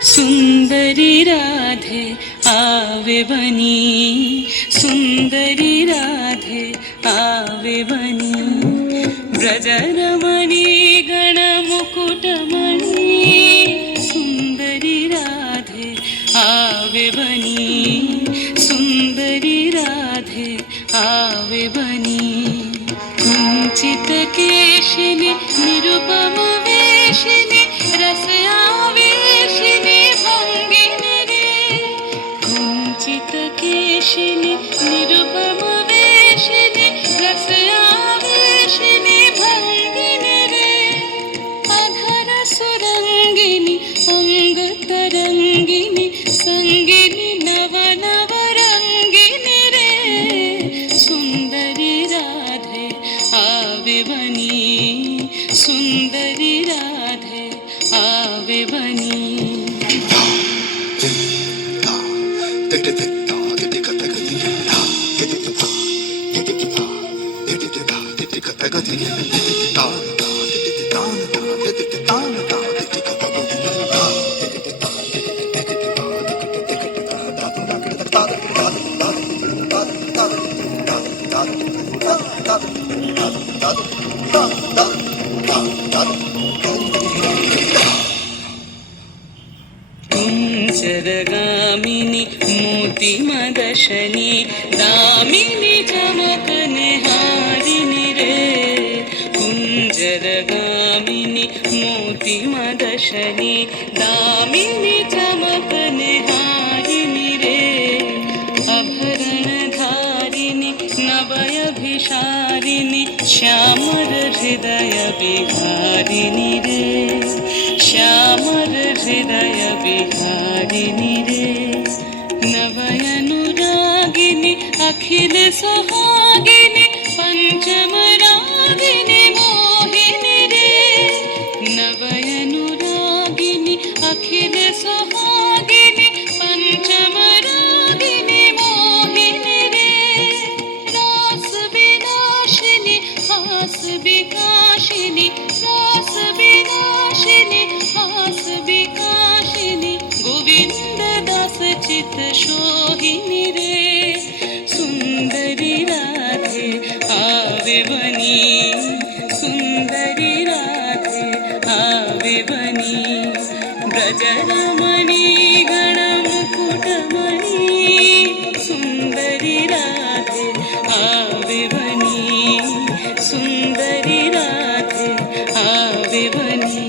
सुंदरी राधे आवे बनी, सुंदरी राधे आवे बनी, ब्रजरमणी गणमुकुटमणि, सुंदरी राधे आवे बनी, सुंदरी राधे आवे बनी, कुंचित केशिनी निरुपम वेशिनी रस आवेशिनी भंगिनी रे, कुंचित केशिनी निरुपम वेशिनी रस आवेशिनी भंगिनी रे, अधर सुरंगिनी अंग तरंगिनी संगिनी नव नव रंगिनी रे, सुंदरी राधे आवे बनी, सुंदरी राधे आवे बनी। कुंजरगामिनी मोतिमदशनी दामिनी चमकनिहारिणी रे, कुंजरगामिनी मोतिमदशनी दामिनी चमकनिहारिणी रे, अभरणधारिणी नवयभिषारिणी श्यामर हृदय विहारिणी रे, श्यामर हृदय विहारिणी रे, नवयनुरागिनी अखिल सुहागिनी पंचम रागिनी मोहिनी रे, नवयनुरागिनी अखिल सुहागिनी पंचम रागिनी मोहिनी रे, रास विनाशिनी हास विकाशिनी, रास विनाशिनी हास विकाशिनी, गोविंद दास चित शोहिनी रे, सुंदरी राधे आवे बनी, सुंदरी राधे आवे बनी, ब्रजरमणी गणमुकुटमणि, सुंदरी राधे आवे बनी, सुंदरी राधे आवे बनी।